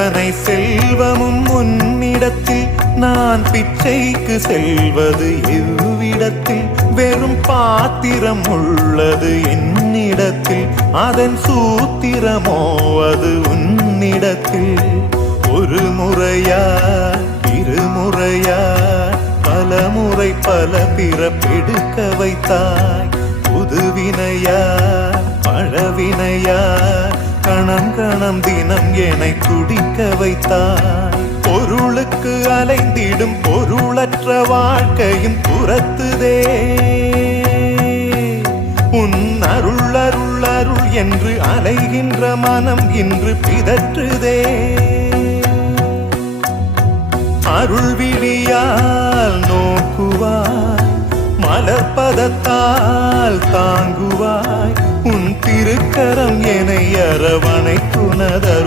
அத்தனை செல்வமும் உன்னிடத்தில் நான் பிச்சைக்கு செல்வது எவ்விடத்தில் வெறும் பாத்திரம் உள்ளது என்னிடத்தில் அதன் சூத்திரமோ அது உன்னிடத்தில் ஒரு முறையா இருமுறையா பல முறை பல பிறப்பெடுக்க வைத்தாய் புதுவினையா பழவினையா கணம் கணம் தினம் என்னை துடிக்க வைத்தாய் பொருளுக்கு அலைந்திடும் பொருளற்ற வாழ்க்கையும் துரத்துதே உன் அருள் அருள் அருள் என்று அலைகின்ற மனம் இன்று பிதற்றுதே அருள் விழியால் நோக்குவாய் மலர்பதத்தால் தாங்குவாய் உன் திருக்கரம் என்னை அரவணைத்துனதருள்